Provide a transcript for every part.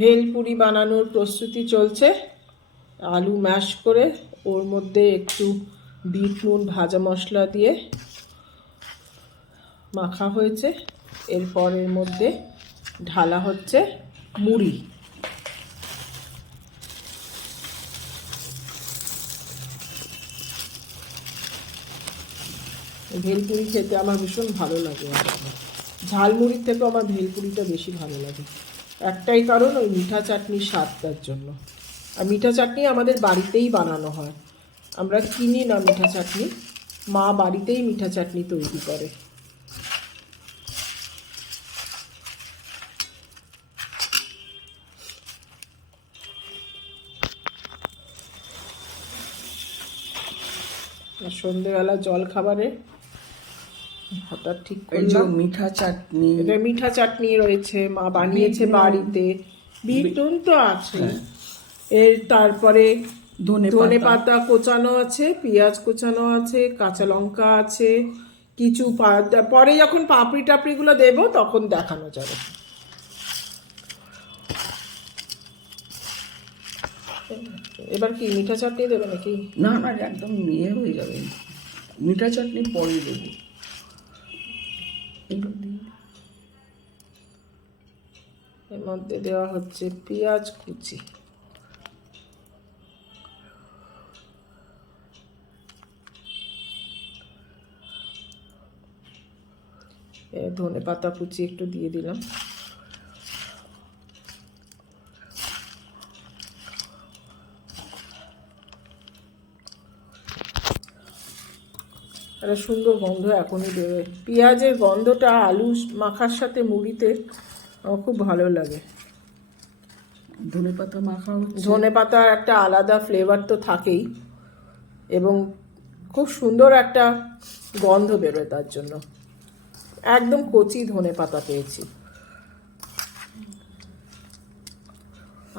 ভেলপুরি বানানোর প্রস্তুতি চলছে। আলু ম্যাশ করে ওর মধ্যে একটু বিট নুন ভাজা মশলা দিয়ে মাখা হয়েছে। এরপর এর মধ্যে ঢালা হচ্ছে মুড়ি। ভেলপুরি খেতে আমার ভীষণ ভালো লাগে। ঝালমুড়ির থেকেও আমার ভেলপুরিটা বেশি ভালো লাগে। একটাই কারণ, ওই মিঠা চাটনির স্বাদটার জন্য। আর মিঠা চাটনি আমাদের বাড়িতেই বানানো হয়, আমরা কিনি না মিঠা চাটনি। মা বাড়িতেই মিঠা চাটনি তৈরি করে। সন্ধ্যেবেলা জল খাবারে হঠাৎ ঠিক করলাম মিঠা চাটনি, এটা মিঠা চাটনি রয়েছে, মা বানিয়েছে বাড়িতে। বিট নুন তো আছে, এর তারপরে ধনে পাতা কোচানো আছে, পেঁয়াজ কোচানো আছে, কাঁচা লঙ্কা আছে, কিছু পরে যখন পাপড়ি টাপড়িগুলো দেবো তখন দেখানো যাবে। এবার কি মিঠা চাটনি দেবে নাকি? না না, একদম ইয়ে হয়ে যাবে। মিঠা চাটনি পরে দেবো। এর মধ্যে দেওয়া হচ্ছে পেঁয়াজ কুচি, ধনে পাতা কুচি একটু দিয়ে দিলাম। একটা সুন্দর গন্ধ এখনই দেবে। পেঁয়াজের গন্ধটা আলু মাখার সাথে মুড়িতে আমার খুব ভালো লাগে। ধনে পাতা মাখা হচ্ছে, ধনে পাতার একটা আলাদা ফ্লেভার তো থাকেই, এবং খুব সুন্দর একটা গন্ধ বেরোয় তার জন্য। একদম কচি ধনে পাতা পেয়েছি।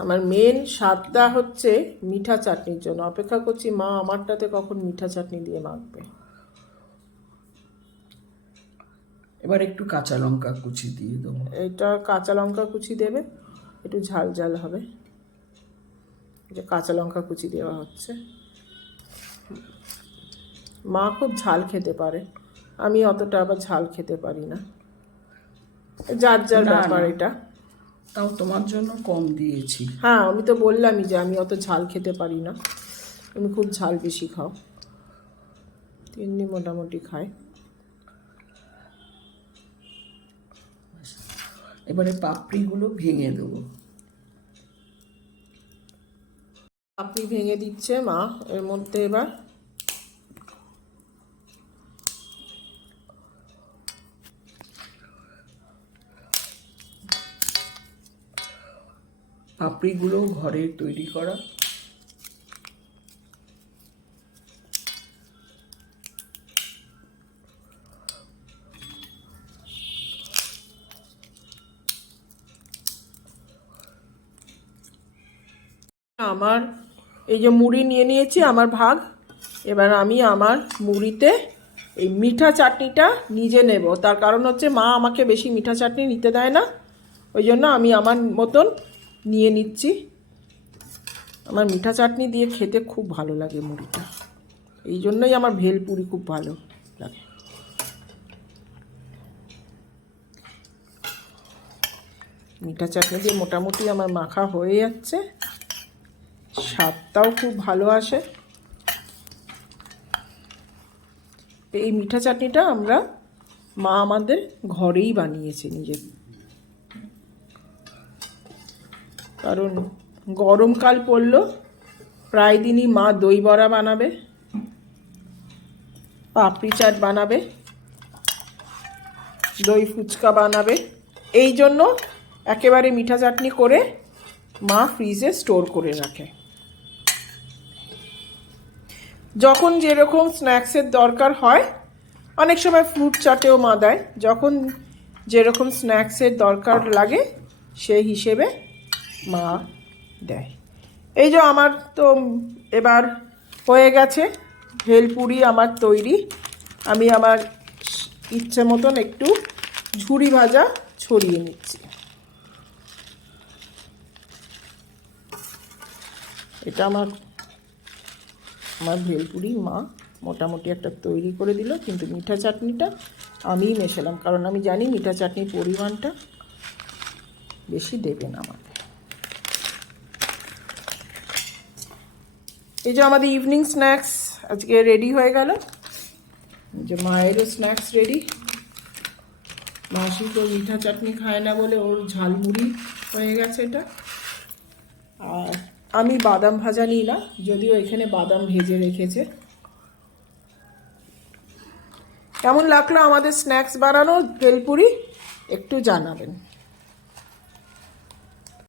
আমার মেন স্বাদটা হচ্ছে মিঠা চাটনির জন্য। অপেক্ষা করছি মা আমারটাতে কখন মিঠা চাটনি দিয়ে মাখবে। এবার একটু কাঁচা লঙ্কা কুচি দিয়ে দেবো। এটা কাঁচা লঙ্কা কুচি দেবে, একটু ঝাল ঝাল হবে। এটা কাঁচা লঙ্কা কুচি দেওয়া হচ্ছে। মা খুব ঝাল খেতে পারে, আমি অতটা আবার ঝাল খেতে পারি না। যার যার ব্যাপার এটা। তাও তোমার জন্য কম দিয়েছি। হ্যাঁ, আমি তো বললামই যে আমি অত ঝাল খেতে পারি না, তুমি খুব ঝাল বেশি খাও। তিন্নি মোটামুটি খায়। এবারে পাপড়িগুলো ভেঙে দেবো। পাপড়ি ভেঙে দিচ্ছে মা এর মধ্যে। এবার পাপড়িগুলো ঘরে তৈরি করা। আমার এই যে মুড়ি নিয়ে নিয়েছি আমার ভাগ। এবার আমি আমার মুড়িতে এই মিঠা চাটনিটা নিজে নেব। তার কারণ হচ্ছে মা আমাকে বেশি মিঠা চাটনি নিতে দেয় না, ওই জন্য আমি আমার মতন নিয়ে নিচ্ছি। আমার মিঠা চাটনি দিয়ে খেতে খুব ভালো লাগে মুড়িটা, এই জন্যই আমার ভেলপুরি খুব ভালো লাগে। মিঠা চাটনি দিয়ে মোটামুটি আমার মাখা হয়ে যাচ্ছে, স্বাদটাও খুব ভালো আসে। এই মিঠা চাটনিটা আমরা মা আমাদের ঘরেই বানিয়েছে নিজে, কারণ গরমকাল পড়লো, প্রায় দিনই মা দই বড়া বানাবে, পাপড়ি চাট বানাবে, দই ফুচকা বানাবে। এই জন্য একেবারে মিঠা চাটনি করে মা ফ্রিজে স্টোর করে রাখে। যখন যেরকম স্ন্যাক্সের দরকার হয়, অনেক সময় ফ্রুট চাটেও মা দেয়, যখন যেরকম স্ন্যাক্সের দরকার লাগে সেই হিসেবে মা দেয়। এই যে আমার তো এবার হয়ে গেছে ভেলপুরি আমার তৈরি। আমি আমার ইচ্ছে মতন একটু ঝুরি ভাজা ছড়িয়ে নিচ্ছি। এটা আমার আমার ভেলপুরি মা মোটামুটি একটা তৈরি করে দিল, কিন্তু মিঠা চাটনিটা আমিই মেশালাম, কারণ আমি জানি মিঠা চাটনির পরিমাণটা বেশি দেবে না আমাকে। এই যে আমাদের ইভিনিং স্ন্যাক্স আজকে রেডি হয়ে গেল, যে মায়েরও স্ন্যাক্স রেডি। মাসি তো মিঠা চাটনি খায় না বলে ওর ঝালমুড়ি হয়ে গেছে এটা। আর আমি বাদাম ভাজা নিই না, যদিও এখানে বাদাম ভেজে রেখেছে। কেমন লাগলো আমাদের স্ন্যাক্স বানানো ভেলপুরি একটু জানাবেন।